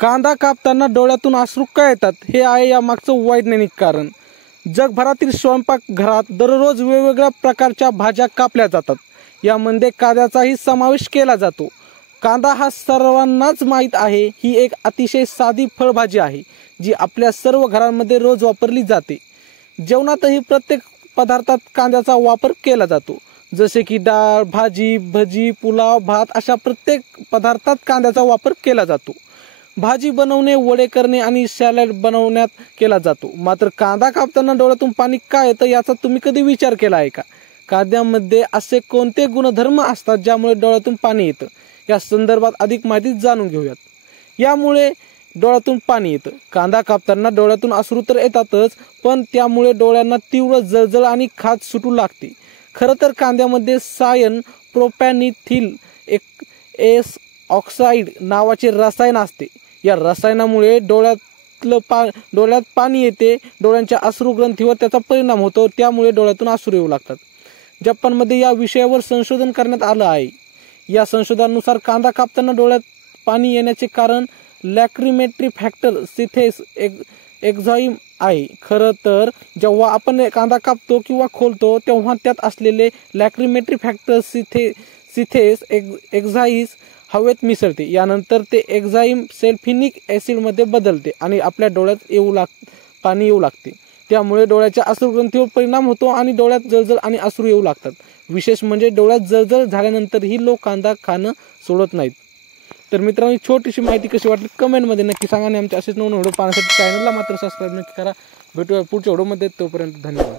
कांदा कापताना डोळ्यातून अश्रू का येतात हे आहे यामागचं वैज्ञानिक कारण। जगभरातील स्वयंपाकघरात दररोज वेगवेगळ्या प्रकारच्या भाज्या कापल्या जातात, यामध्ये कांद्याचाही समावेश केला जातो। कांदा हा सर्वांनाच माहीत आहे, ही एक अतिशय साधी फळभाजी आहे जी आपल्या सर्व घरांमध्ये रोज वापरली जाते। जेवणातही प्रत्येक पदार्थात कांद्याचा वापर केला जातो, जसे की डाळ, भाजी, भजी, पुलाव, भात अशा प्रत्येक पदार्थात कांद्याचा वापर केला जातो। भाजी बनवणे, वडे करणे आणि सॅलड बनवण्यात केला जातो। मात्र कांदा कापताना डोळ्यातून पाणी का येतं याचा तुम्ही कधी विचार केला आहे का? कांद्यामध्ये असे कोणते गुणधर्म असतात ज्यामुळे डोळ्यातून पाणी येतं? या संदर्भात अधिक माहिती जाणून घेऊयात। यामुळे डोळ्यातून पाणी येतं। कांदा कापताना डोळ्यातून अश्रू तर येतातच, पण त्यामुळे डोळ्यांना तीव्र जळजळ आणि खाज सुटू लागते। खरं तर कांद्यामध्ये सायन प्रोपॅनिथिल एस ऑक्साईड नावाचे रसायन असते। या रसायनामुळे डोळ्यात पाणी येते, डोळ्यांच्या अश्रू ग्रंथीवर त्याचा परिणाम होतो, त्यामुळे डोळ्यातून अश्रू येऊ लागतात। जपानमध्ये या विषयावर संशोधन करण्यात आलं आहे। या संशोधनानुसार कांदा कापताना डोळ्यात पाणी येण्याचे कारण लॅक्रिमेटरी फॅक्टर सिथेस एन्झाईम आहे। खरं तर जेव्हा आपण कांदा कापतो किंवा खोलतो तेव्हा त्यात असलेले लॅक्रिमेटरी फॅक्टर सिथेस एन्झाईम हवेत मिसळते। यानंतर ते एन्झाईम सल्फ्युरिक ॲसिडमध्ये बदलते आणि आपल्या डोळ्यात पाणी येऊ लागते। त्यामुळे डोळ्याच्या अश्रुग्रंथीवर परिणाम होतो आणि डोळ्यात जळजळ आणि अश्रू येऊ लागतात। विशेष म्हणजे डोळ्यात जळजळ झाल्यानंतरही लोक कांदा खाणं सोडत नाहीत। तर मित्रांनो, छोटीशी माहिती कशी वाटली कमेंटमध्ये नक्की सांगा आणि आमच्या असेच नवीन व्हिडिओ पाहण्यासाठी चॅनलला मात्र सबस्क्राईब नक्की करा। भेटूया पुढच्या व्हिडिओमध्ये, तोपर्यंत धन्यवाद।